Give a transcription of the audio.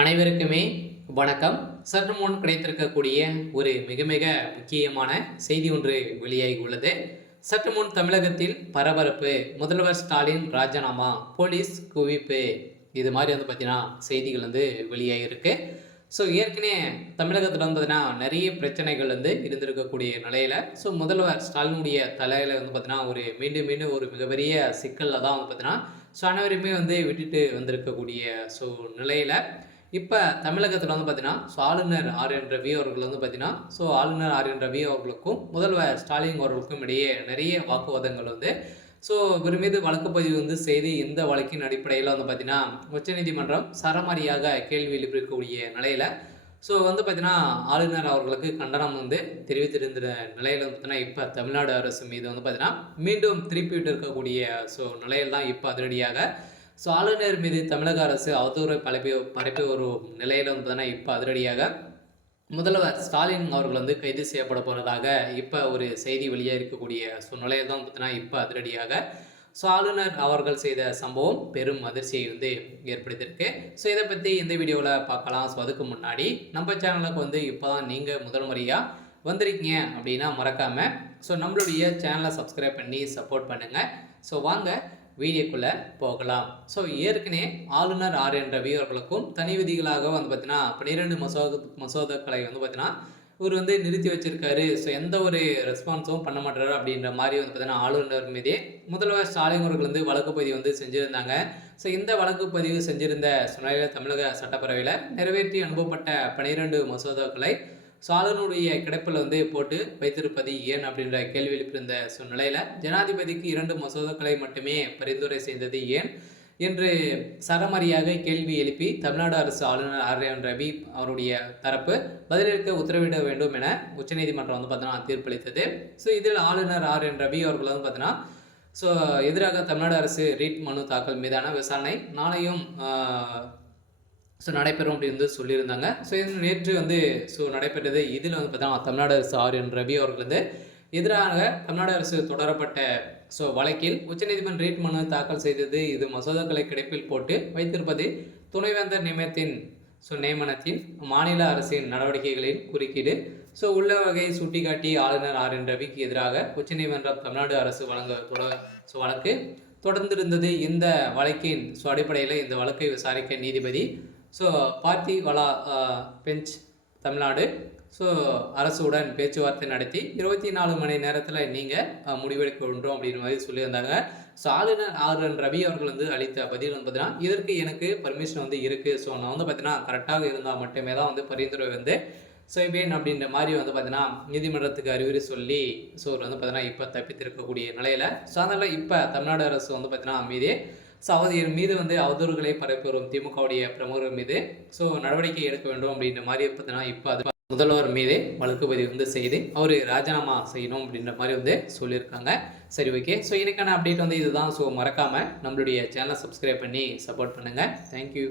அனைவருக்குமே வணக்கம். சற்று முன் கிடைத்திருக்கக்கூடிய ஒரு மிக மிக முக்கியமான செய்தி ஒன்று வெளியாகி உள்ளது. சற்று முன் தமிழகத்தில் பரபரப்பு, முதல்வர் ஸ்டாலின் ராஜினாமா, போலீஸ் குவிப்பு, இது மாதிரி பார்த்தீங்கன்னா செய்திகள் வெளியாகி இருக்கு. ஸோ ஏற்கனவே தமிழகத்தில் பார்த்தீங்கன்னா நிறைய பிரச்சனைகள் இருந்திருக்கக்கூடிய நிலையில் முதல்வர் ஸ்டாலினுடைய தலையில் பார்த்தீங்கன்னா ஒரு மீண்டும் மீண்டும் ஒரு மிகப்பெரிய சிக்கலில் தான் பார்த்தீங்கன்னா அனைவருமே விட்டுட்டு வந்திருக்கக்கூடிய நிலையில் இப்போ தமிழகத்தில் பார்த்தீங்கன்னா ஆளுநர் ஆர்.என். ரவி அவர்கள் பார்த்தீங்கன்னா ஆளுநர் ஆர்.என். ரவி அவர்களுக்கும் முதல்வர் ஸ்டாலின் அவர்களுக்கும் இடையே நிறைய வாக்குவாதங்கள் இவர் மீது வழக்கு பதிவு செய்து இந்த வழக்கின் அடிப்படையில் பார்த்தீங்கன்னா உச்சநீதிமன்றம் சரமாரியாக கேள்வி எழுப்பியிருக்கக்கூடிய நிலையில் பார்த்தீங்கன்னா ஆளுநர் அவர்களுக்கு கண்டனம் தெரிவித்திருந்த நிலையில் பார்த்தீங்கன்னா இப்போ தமிழ்நாடு அரசு மீது பார்த்தீங்கன்னா மீண்டும் திருப்பிவிட்டு இருக்கக்கூடிய நிலையில் தான் இப்போ அதிரடியாக ஆளுநர் மீது தமிழக அரசு அவதூறு பரப்பி வரும் நிலையில் பார்த்தீங்கன்னா இப்போ அதிரடியாக முதல்வர் ஸ்டாலின் அவர்கள் கைது செய்யப்பட போகிறதாக இப்போ ஒரு செய்தி வெளியாக இருக்கக்கூடிய நிலையில் தான் பார்த்தீங்கன்னா இப்போ அதிரடியாக ஆளுநர் அவர்கள் செய்த சம்பவம் பெரும் அதிர்ச்சியை ஏற்படுத்தியிருக்கு. இதை பற்றி இந்த வீடியோவில் பார்க்கலாம். அதுக்கு முன்னாடி நம்ம சேனலுக்கு இப்போ தான் நீங்கள் முதல் முறையாக வந்திருக்கீங்க அப்படின்னா மறக்காமல் நம்மளுடைய சேனலை சப்ஸ்கிரைப் பண்ணி சப்போர்ட் பண்ணுங்கள். வாங்க வீடியோக்குள்ளே போகலாம். ஏற்கனவே ஆளுநர் ஆர்.என். ரவி அவர்களுக்கும் தனி விதிகளாக பார்த்தீங்கன்னா 12 மசோதாக்களை பார்த்தீங்கன்னா இவர் நிறுத்தி வச்சிருக்காரு. எந்த ஒரு ரெஸ்பான்ஸும் பண்ண மாட்டாரு அப்படின்ற மாதிரி பார்த்தீங்கன்னா ஆளுநர் மீதே முதல்வர் ஸ்டாலின் அவர்கள் வழக்கு பதிவு செஞ்சுருந்தாங்க. இந்த வழக்கு பதிவு செஞ்சிருந்த நிலையில் தமிழக சட்டப்பேரவையில் நிறைவேற்றி அனுப்பப்பட்ட 12 மசோதாக்களை ஆளுநருடைய கிடப்பில் போட்டு வைத்திருப்பது ஏன் அப்படின்ற கேள்வி எழுப்பியிருந்த நிலையில் ஜனாதிபதிக்கு 2 மசோதாக்களை மட்டுமே பரிந்துரை செய்தது ஏன் என்று சரமாரியாக கேள்வி எழுப்பி தமிழ்நாடு அரசு ஆளுநர் ஆர்.என். ரவி அவருடைய தரப்பு பதிலளிக்க உத்தரவிட வேண்டும் என உச்சநீதிமன்றம் பார்த்தீங்கன்னா தீர்ப்பளித்தது. இதில் ஆளுநர் ஆர்.என். ரவி அவர்கள் பார்த்தீங்கன்னா எதிராக தமிழ்நாடு அரசு ரீட் மனு தாக்கல் மீதான விசாரணை நாளையும் நடைபெறும் அப்படின்னு சொல்லியிருந்தாங்க. நேற்று நடைபெற்றது. இதில் பார்த்தீங்கன்னா தமிழ்நாடு அரசு ஆர்.என். ரவி அவர்கள் எதிராக தமிழ்நாடு அரசு தொடரப்பட்ட வழக்கில் உச்சநீதிமன்றம் ரீட் மனு தாக்கல் செய்தது. இது மசோதாக்களை கிடைப்பில் போட்டு வைத்திருப்பது துணைவேந்தர் நியமனத்தின் மாநில அரசின் நடவடிக்கைகளின் குறுக்கீடு உள்ள வகையை சுட்டிக்காட்டி ஆளுநர் ஆர்.என். ரவிக்கு எதிராக உச்சநீதிமன்றம் தமிழ்நாடு அரசு வழக்கு தொடர்ந்திருந்தது. இந்த வழக்கின் அடிப்படையில் இந்த வழக்கை விசாரிக்க நீதிபதி பார்த்தி வலா பெஞ்ச் தமிழ்நாடு அரசுடன் பேச்சுவார்த்தை நடத்தி 24 மணி நேரத்தில் நீங்கள் முடிவெடுக்க வேண்டும் அப்படின்னு மாதிரி சொல்லியிருந்தாங்க. ஆளுநர் ஆர்.என். ரவி அவர்கள் அளித்த பதில் பார்த்தீங்கன்னா இதற்கு எனக்கு பர்மிஷன் இருக்குது. நான் பார்த்தீங்கன்னா கரெக்டாக இருந்தால் மட்டுமே தான் பரிந்துரை செய்வேன் அப்படின்ற மாதிரி பார்த்தீங்கன்னா நீதிமன்றத்துக்கு அறிவுரை சொல்லி பார்த்தீங்கன்னா இப்போ தப்பித்திருக்கக்கூடிய நிலையில் அதனால் இப்போ தமிழ்நாடு அரசு பார்த்தீங்கன்னா மீதே சகோதரியின் மீது அவதூறுகளை பரப்பி வரும் திமுகவுடைய பிரமுகர்கள் மீது நடவடிக்கை எடுக்க வேண்டும் அப்படின்ற மாதிரி பார்த்தீங்கன்னா இப்போ அது முதல்வர் மீதே வழக்கு பதிவு செய்து அவர் ராஜினாமா செய்யணும் அப்படின்ற மாதிரி சொல்லியிருக்காங்க. சரி, ஓகே. இன்னைக்கான அப்டேட் இதுதான். மறக்காமல் நம்மளுடைய சேனலை சப்ஸ்கிரைப் பண்ணி சப்போர்ட் பண்ணுங்கள். தேங்க்யூ.